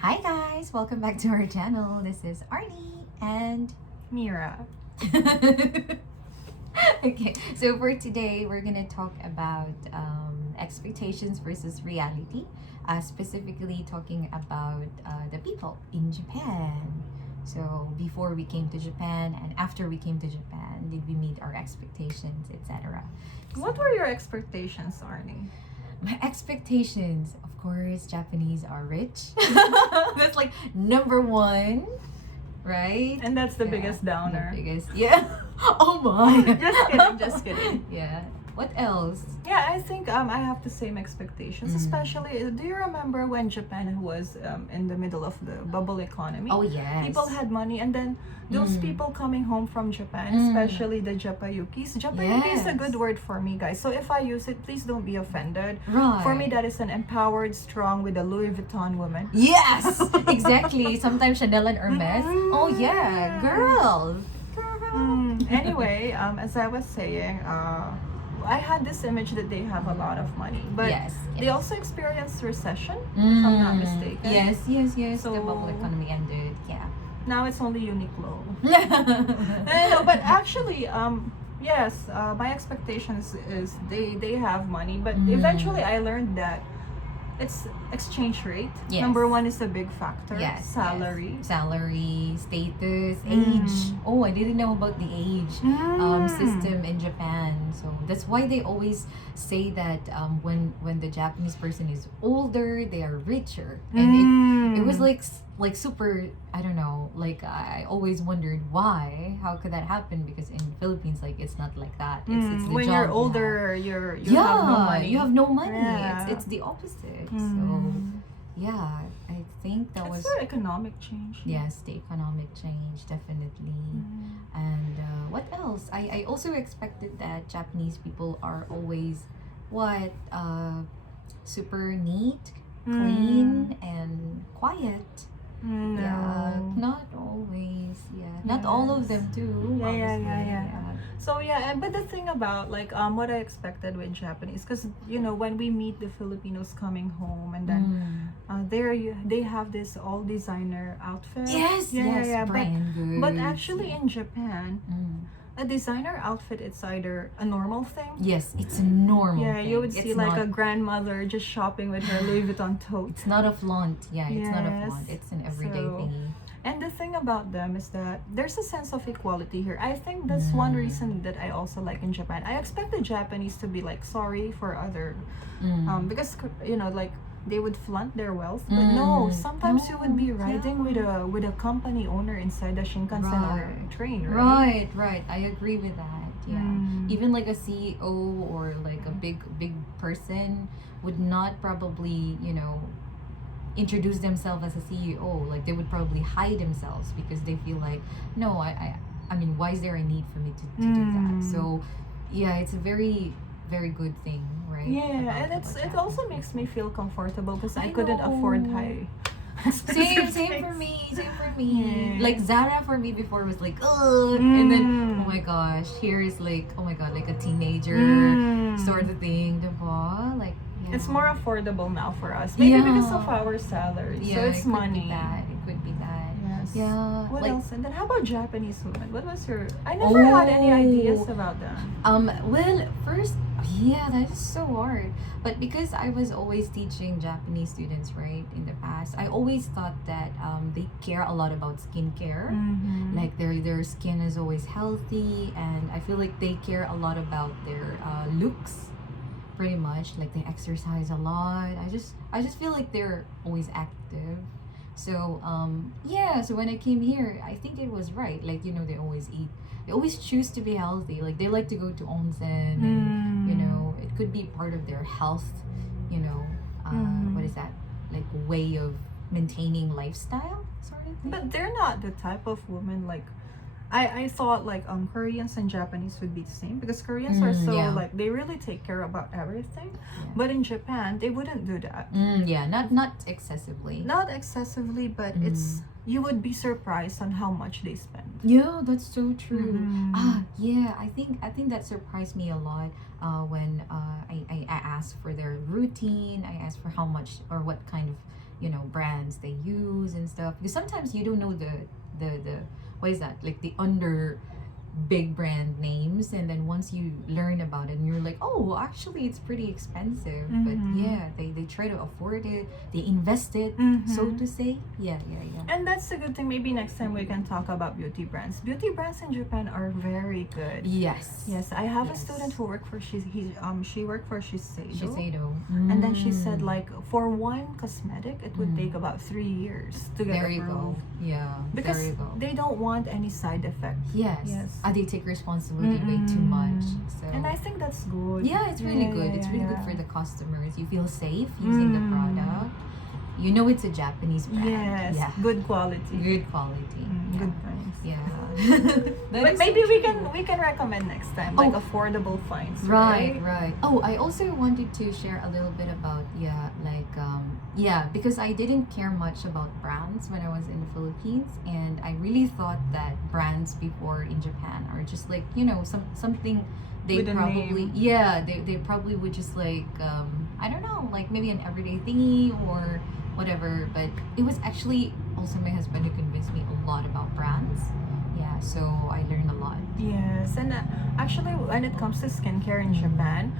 Hi guys, welcome back to our channel. This is Arnie and Mira. okay, so for today we're gonna talk about expectations versus reality, specifically talking about the people in Japan. So before we came to Japan and after we came to Japan, did we meet our expectations, etc. What were your expectations, Arnie? My expectations, of course, Japanese are rich. That's like number one, right? And that's the biggest downer. The biggest, yeah. Oh my. Just kidding. Yeah. What else? Yeah, I think I have the same expectations. Especially, do you remember when Japan was in the middle of the bubble economy? Oh yes. People had money, and then those people coming home from Japan, especially the Japayukis. Japayuki is a good word for me, guys. So if I use it, please don't be offended. Right. For me, that is an empowered, strong, with a Louis Vuitton woman. Yes, exactly. Sometimes Chanel and Hermes. Oh yeah, girls. Anyway, as I was saying, I had this image that they have a lot of money, but they also experienced recession, if I'm not mistaken. Yes. So, the bubble economy ended. Yeah. Now it's only Uniqlo. No, but actually, yes, my expectations is they have money, but eventually I learned that it's exchange rate. Yes. Number one is a big factor. Yes. Salary. Salary, status, age. Oh, I didn't know about the age system in Japan. So that's why they always say that when the Japanese person is older, they are richer. And it was like super, I don't know, like I always wondered why, how could that happen, because in Philippines, like it's not like that. It's the when job you're older, you have no money. You have no money. Yeah. It's the opposite. So yeah, I think that was the economic change. yes, the economic change, definitely. And what else? I also expected that Japanese people are always super neat, clean, and quiet. No. Yeah, not always. Yeah, not all of them too. Yeah. So yeah, but the thing about what I expected with Japanese, because when we meet the Filipinos coming home, and then they have this all designer outfit. Yes, brand goods. But actually in Japan, a designer outfit, it's either a normal thing. Yes, it's a normal thing. You would see it's a grandmother just shopping with her Louis Vuitton tote. It's not a flaunt. Yeah, it's not a flaunt. It's an everyday thingy. And the thing about them is that there's a sense of equality here. I think that's one reason that I also like in Japan. I expect the Japanese to be sorry for other, because they would flaunt their wealth, but no. Sometimes you would be riding with a company owner inside the Shinkansen or train, right? Right. I agree with that. Yeah. Even like a CEO or like a big person would not probably introduce themselves as a CEO. Like they would probably hide themselves because they feel like, no, I mean, why is there a need for me to do that? So yeah, it's a very good thing, right? Yeah, and it also makes me feel comfortable because I couldn't afford high. Same for me. Yeah. Like Zara for me before was like, ugh, and then oh my gosh, here is like, oh my god, like a teenager sort of thing, diba? Like yeah. It's more affordable now for us, maybe because of our salary. Yeah, so it's money. It could be that. Yes. Yeah. What else? And then how about Japanese women? What was your? I never had any ideas about them. Well, first, yeah, that is so hard. But because I was always teaching Japanese students, right, in the past, I always thought that they care a lot about skincare. Like their skin is always healthy, and I feel like they care a lot about their looks. Pretty much, like they exercise a lot. I just feel like they're always active. So so when I came here, I think it was right. Like they always eat. They always choose to be healthy. Like they like to go to onsen, and it could be part of their health. What is that? Like way of maintaining lifestyle, sort of thing. But they're not the type of woman like. I thought Koreans and Japanese would be the same because Koreans are so they really take care about everything, but in Japan they wouldn't do that. Not excessively. Not excessively, but it's you would be surprised on how much they spend. Yeah, that's so true. I think that surprised me a lot when I asked for their routine. I asked for how much or what kind of brands they use and stuff. Because sometimes you don't know the what is that, like the under big brand names, and then once you learn about it and you're like, oh, actually it's pretty expensive. But yeah, they try to afford it, they invest it, so to say. Yeah. And that's a good thing. Maybe next time we can talk about beauty brands. Beauty brands in Japan are very good. Yes, I have a student who worked for she worked for Shiseido. And then she said, like, for one cosmetic it would take about 3 years to get There you approved. go. Yeah, Because there you go. they don't want any side effects. Yes. They take responsibility way too much. So And I think that's good. yeah, it's really good. It's really good for the customers. You feel safe using the product. You know it's a Japanese brand. Yes, Yeah. good quality. Good quality. Yeah. Good price. Yeah. But maybe we can recommend next time, like, affordable finds. Right. Oh, I also wanted to share a little bit about because I didn't care much about brands when I was in the Philippines, and I really thought that brands before in Japan are just like, something they With a probably name. they probably would just like I don't know, like maybe an everyday thingy or whatever. But it was actually also my husband who convinced me a lot about brands. Yeah, so I learned a lot. Yes, and actually, when it comes to skincare in Japan,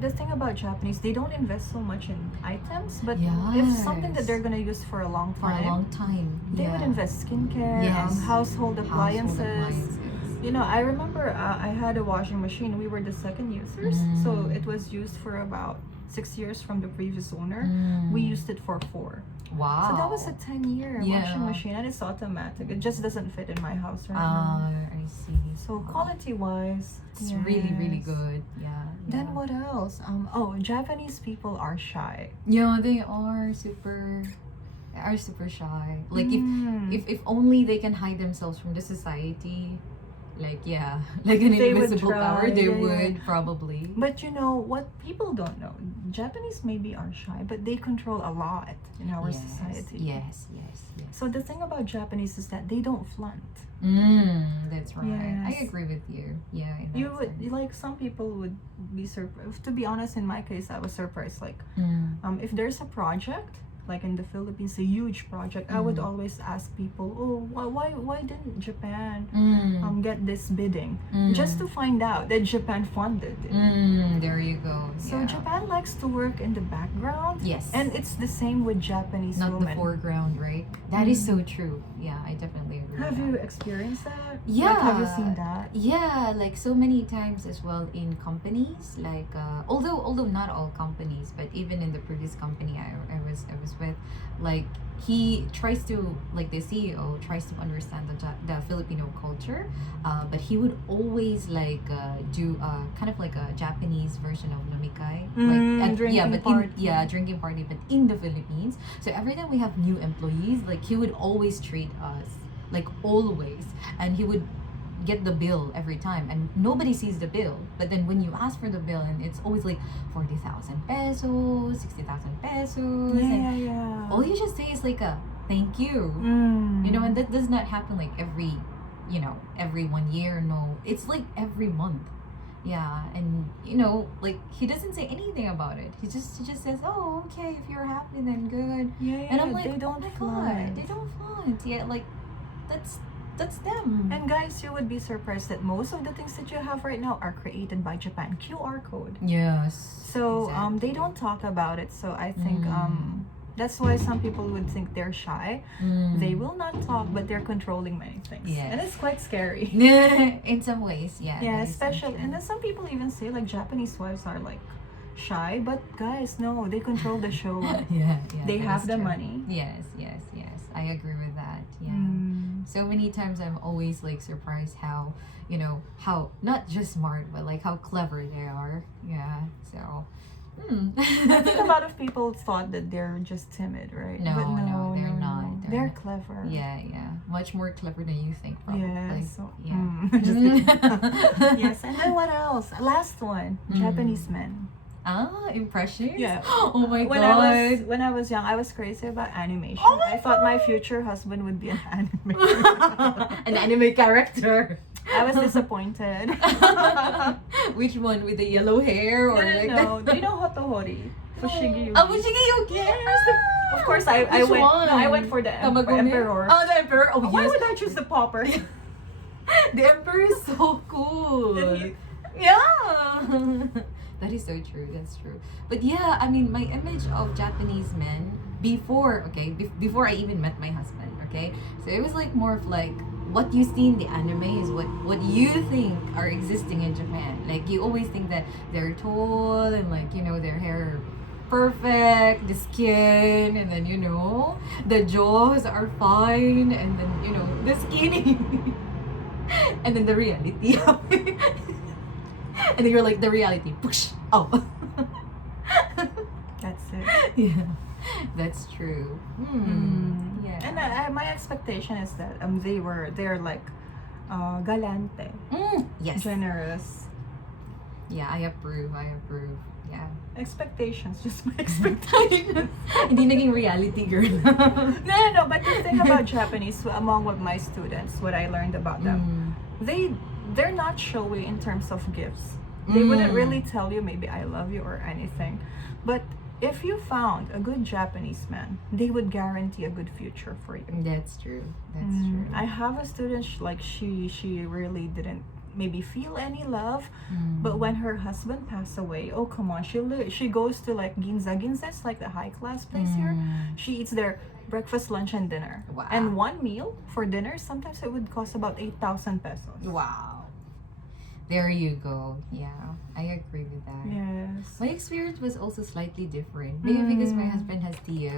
the thing about Japanese, they don't invest so much in items, but if something that they're gonna use for a long For a time, long time. they would invest skincare, Yes. household appliances. Appliances. I remember I had a washing machine. We were the second users, so it was used for about 6 years from the previous owner. We used it for 4. Wow. So that was a 10-year washing machine, and it's automatic. It just doesn't fit in my house right now. I see. So quality-wise, It's really, really yes. good. Yeah. Then what else? Japanese people are shy. Yeah, they are super shy. Like if only they can hide themselves from the society, like like an They would invisible try, power, they yeah. would probably. But what people don't know, Japanese maybe are shy, but they control a lot in our society. Yes. So the thing about Japanese is that they don't flaunt. That's right. I Yes. agree with you. Yeah. in that You would sense. like, some people would be surprised. To be honest, in my case, I was surprised. Like, if there's a project, like in the Philippines, a huge project, I would always ask people, oh, why didn't Japan get this bidding? Just to find out that Japan funded it. There you go. So Japan likes to work in the background. Yes. And it's the same with Japanese Not women. the foreground, right? That is so true. Yeah, I definitely agree. Have with you that. experienced that? Yeah. Like, have you seen that? Yeah, like so many times as well in companies. Like although not all companies, but even in the previous company I was with, like he tries to, like the CEO tries to understand the Filipino culture, but he would always like do kind of like a Japanese version of nomikai, drinking party. drinking party, but in the Philippines. So every time we have new employees, like he would always treat us like always, and he would get the bill every time, and nobody sees the bill. But then when you ask for the bill, and it's always like 40,000 pesos, 60,000 pesos, and all you just say is like a thank you, and that does not happen like every 1 year. No, it's like every month. Yeah, and like he doesn't say anything about it. He just says, oh, okay, if you're happy then good. And I'm like, they don't oh my flaunt. God, they don't flaunt. Yeah, like that's them. And guys, you would be surprised that most of the things that you have right now are created by Japan. QR code. Yes. So exactly. they don't talk about it. So I think that's why some people would think they're shy. They will not talk, but they're controlling many things. Yes. And it's quite scary. In some ways, yeah. Yeah, that is so especially, true. and then some people even say like Japanese wives are like shy, but guys, no, they control the show. yeah, They that have is the true. money. Yes. I agree with that. Yeah. So many times I'm always like surprised how not just smart, but like how clever they are. Yeah. So. I think a lot of people thought that they're just timid, right? No, but no, they're not. They're They're not. clever. Yeah. Much more clever than you think, probably. Yes. So, Yeah. just kidding. Yes. And then what else? Last one. Japanese men. Impressions? Yeah. Oh my When God. when I was young, I was crazy about animation. Oh my I thought my God. future husband would be an animator. An anime character. I was disappointed. Which one, with the yellow hair or like No. Do you know Hotohori? Fushigi Ah, Yugi. Fushigi Yugi! Of course, I Which went. one? No, I went for the Tamagome? Emperor. Oh, the Emperor. Oh, Why yes. would I choose the Popper? The Emperor is so cool. Then Yeah. That is so true. That's true. But yeah, I mean, my image of Japanese men before, okay, before I even met my husband, okay? So it was like more of like what you see in the anime is what you think are existing in Japan. Like you always think that they're tall and like, you know, their hair perfect, the skin, and then, you know, the jaws are fine, and then, you know, the skinny. And then the reality. And then you're like, the reality. Push. Oh. That's it. Yeah. That's true. Yeah. And my expectation is that they're like galante, Yes. generous. Yeah, I approve. Yeah. Expectations, just my expectations. Hindi naging reality, girl. No. But the thing about Japanese, among what my students, what I learned about them, they're not showy in terms of gifts. They wouldn't really tell you maybe I love you or anything. But if you found a good Japanese man, they would guarantee a good future for you. That's true. That's true. I have a student she really didn't maybe feel any love, but when her husband passed away, oh come on, she goes to like Ginza. Ginza is like the high class place here. She eats their breakfast, lunch, and dinner. Wow. And one meal for dinner, sometimes it would cost about 8,000 pesos. Wow. There you go. Yeah, I agree with that. Yes. My experience was also slightly different. Maybe because my husband has the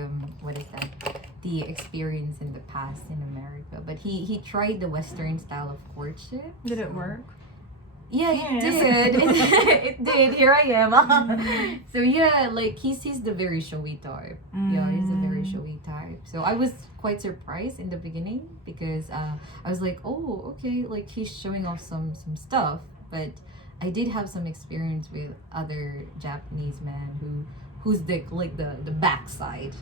what is that? The experience in the past in America. But he tried the Western style of courtship. Did it work? Yeah, it Yes. did. It did. Here I am. So yeah, like he's the very showy type. Yeah, he's a very showy type. So I was quite surprised in the beginning because I was like, oh, okay, like he's showing off some stuff. But I did have some experience with other Japanese men who's the backside.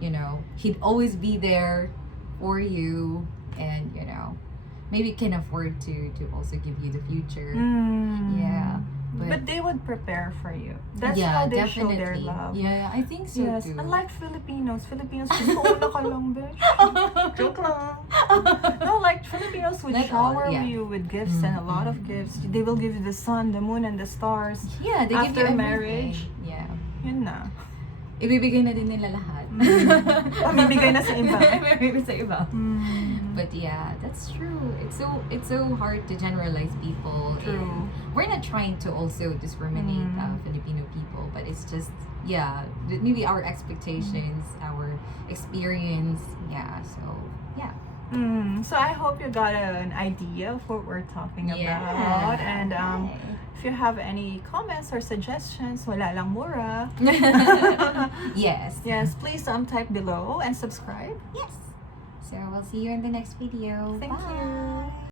You know, he'd always be there for you, and you know, maybe can afford to also give you the future. Yeah. But they would prepare for you. That's yeah, how they definitely. show their love. Yeah, I think so Yes, too. unlike Filipinos, just paula ka lang, bitch. Joke lang. No, like Filipinos would Not shower all, yeah. you with gifts and a lot of gifts. They will give you the sun, the moon, and the stars. Yeah, they give you After everything. marriage. Yeah. Yun na. Ibibigay na din nila lahat. Pamibigay na sa iba. Ibibigay sa iba. But yeah, that's true. It's so hard to generalize people. True. And we're not trying to also discriminate Filipino people, but it's just maybe our expectations, our experience. Yeah. So yeah. So I hope you got an idea of what we're talking about. And if you have any comments or suggestions, wala lang mura. Yes. Yes, please type below and subscribe. Yes. So we'll see you in the next video. Thank Bye. you.